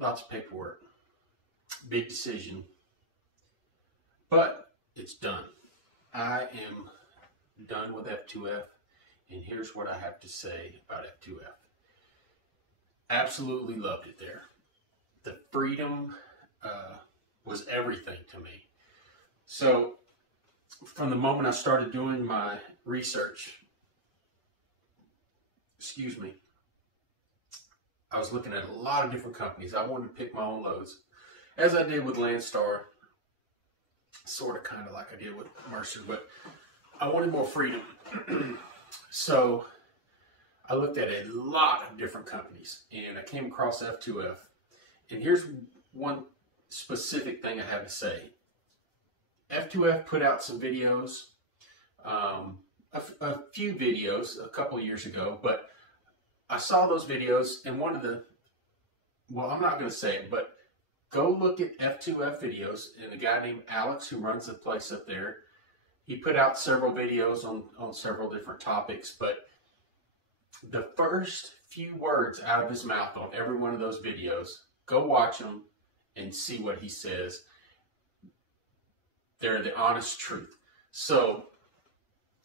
lots of paperwork, big decision, but it's done. I am done with F2F, and here's what I have to say about F2F. Absolutely loved it there. The freedom was everything to me. So from the moment I started doing my research, I was looking at a lot of different companies. I wanted to pick my own loads, as I did with Landstar, sort of kind of like I did with Mercer, but I wanted more freedom. So I looked at a lot of different companies, and I came across F2F. And here's one specific thing I have to say. F2F put out some videos, a few videos a couple of years ago, but I saw those videos, and one of the, well, I'm not going to say it, but go look at F2F videos, and a guy named Alex who runs the place up there, he put out several videos on several different topics, but the first few words out of his mouth on every one of those videos, go watch them and see what he says. They're the honest truth. So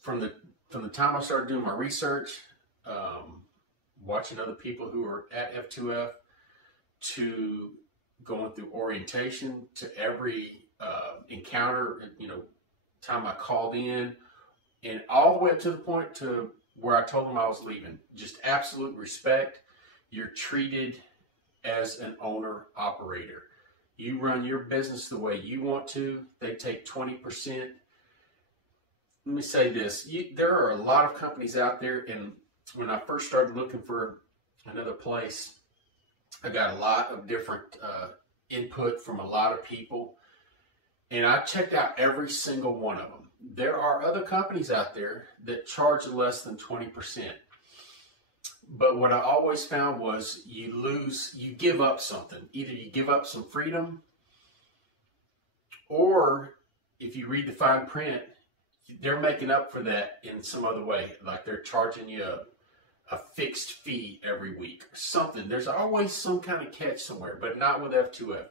from the time I started doing my research, watching other people who are at F2F, to going through orientation, to every encounter, time I called in, and all the way up to the point to where I told them I was leaving. Just absolute respect. You're treated as an owner operator. You run your business the way you want to. They take 20%. Let me say this. There are a lot of companies out there, and when I first started looking for another place, I got a lot of different input from a lot of people, and I checked out every single one of them. There are other companies out there that charge less than 20%. But what I always found was you give up something. Either you give up some freedom, or if you read the fine print, they're making up for that in some other way. Like they're charging you a fixed fee every week or something. There's always some kind of catch somewhere, but not with F2F.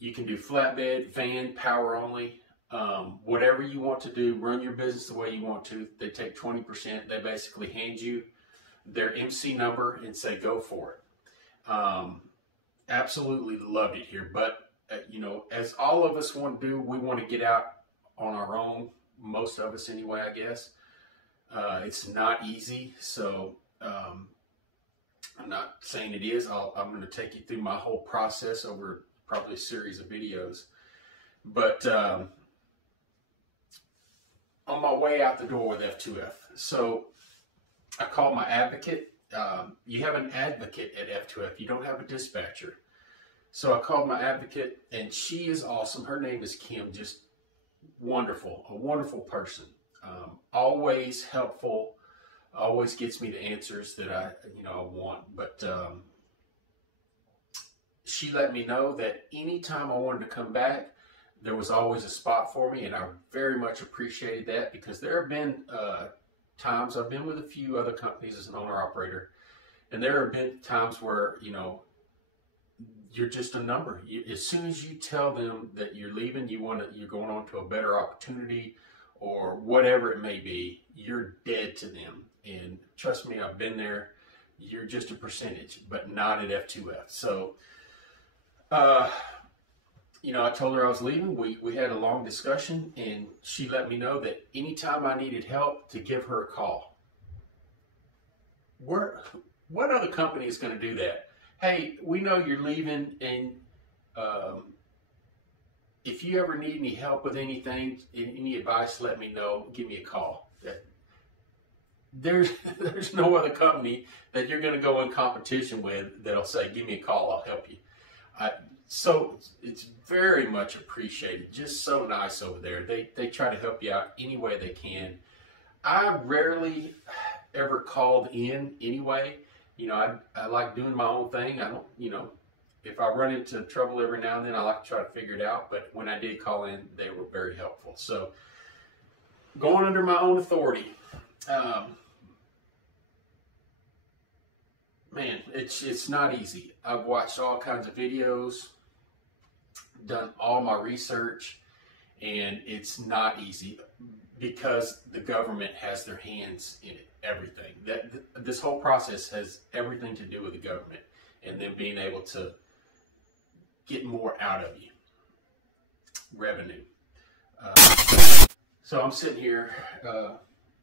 You can do flatbed, van, power only, whatever you want to do, run your business the way you want to. They take 20%. They basically hand you their MC number and say, go for it. Absolutely loved it here. But, as all of us want to do, we want to get out on our own. Most of us anyway, I guess. It's not easy. So I'm not saying it is. I'm going to take you through my whole process over probably a series of videos. But on my way out the door with F2F, so I called my advocate. You have an advocate at F2F. You don't have a dispatcher. So I called my advocate, and she is awesome. Her name is Kim. Just wonderful. A wonderful person. Always helpful. Always gets me the answers that I want. But she let me know that anytime I wanted to come back, there was always a spot for me, and I very much appreciated that, because there have been times I've been with a few other companies as an owner-operator, and there have been times where, you're just a number. As soon as you tell them that you're leaving, you're going on to a better opportunity or whatever it may be, you're dead to them. And trust me, I've been there. You're just a percentage, but not at F2F. So, I told her I was leaving. We had a long discussion, and she let me know that anytime I needed help, to give her a call. What other company is going to do that? Hey, we know you're leaving, and if you ever need any help with anything, any advice, let me know. Give me a call. There's no other company that you're going to go in competition with that'll say, give me a call, I'll help you. So it's very much appreciated. Just so nice over there. They try to help you out any way they can. I rarely ever called in anyway. I like doing my own thing. I don't, if I run into trouble every now and then, I like to try to figure it out. But when I did call in, they were very helpful. So going under my own authority, man, it's not easy. I've watched all kinds of videos, done all my research, and it's not easy because the government has their hands in it. Everything this whole process has everything to do with the government and them being able to get more out of you, revenue. So I'm sitting here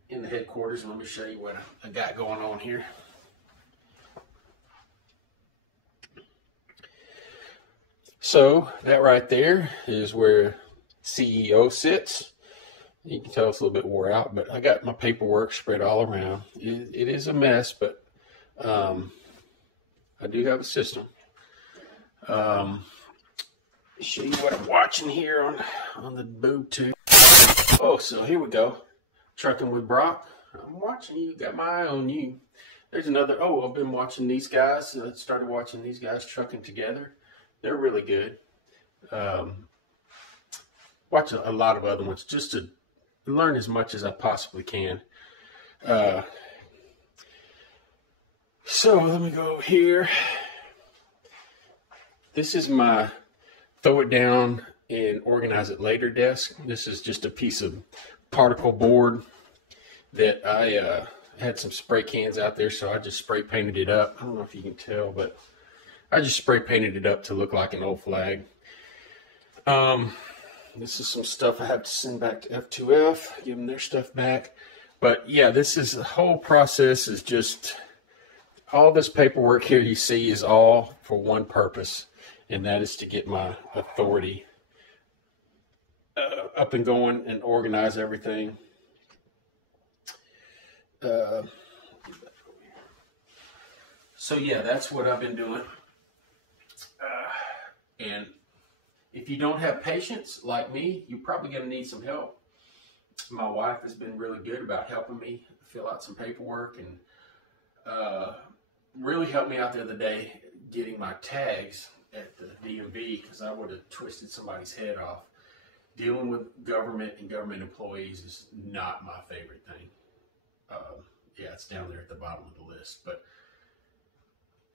in the headquarters, and let me show you what I got going on here. So that right there is where CEO sits. You can tell it's a little bit wore out, but I got my paperwork spread all around. It is a mess, but I do have a system. Show you what I'm watching here on the boob tube. Oh, so here we go. Trucking with Brock. I'm watching you. Got my eye on you. There's another. Oh, I've been watching these guys. I started watching these guys trucking together. They're really good. Watch a lot of other ones just to learn as much as I possibly can. So let me go here. This is my throw it down and organize it later desk. This is just a piece of particle board that I had some spray cans out there, so I just spray painted it up. I don't know if you can tell, but I just spray painted it up to look like an old flag. This is some stuff I have to send back to F2F, give them their stuff back. But yeah, this is the whole process is just all this paperwork here you see is all for one purpose, and that is to get my authority up and going and organize everything. So yeah, that's what I've been doing. And if you don't have patience like me, you're probably going to need some help. My wife has been really good about helping me fill out some paperwork and really helped me out the other day getting my tags at the DMV because I would have twisted somebody's head off. Dealing with government and government employees is not my favorite thing. Yeah, it's down there at the bottom of the list. But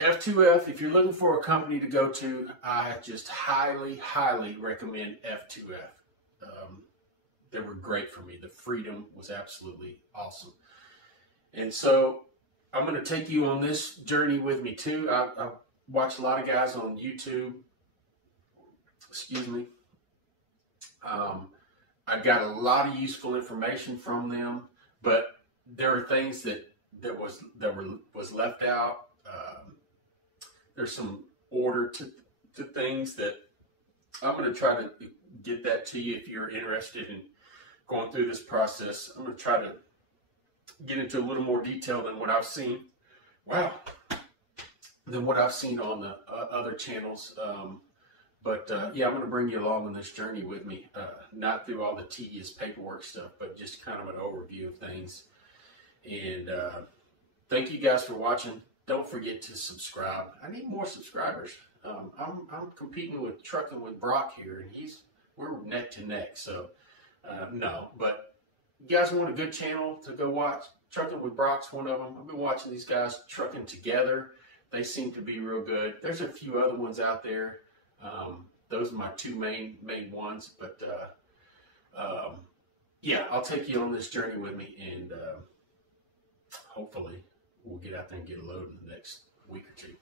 F2F, if you're looking for a company to go to, I just highly, highly recommend F2F. They were great for me. The freedom was absolutely awesome. And so I'm going to take you on this journey with me too. I watch a lot of guys on YouTube. Excuse me. I got a lot of useful information from them, but there are things that was left out. There's some order to things that I'm going to try to get that to you if you're interested in going through this process. I'm going to try to get into a little more detail than what I've seen. Wow. Than what I've seen on the other channels. Yeah, I'm going to bring you along on this journey with me. Not through all the tedious paperwork stuff, but just kind of an overview of things. And thank you guys for watching. Don't forget to subscribe. I need more subscribers. I'm competing with Trucking with Brock here, and we're neck to neck. So no, but you guys want a good channel to go watch? Trucking with Brock's one of them. I've been watching these guys trucking together. They seem to be real good. There's a few other ones out there. Those are my two main ones. But yeah, I'll take you on this journey with me, and hopefully we'll get out there and get a load in the next week or two.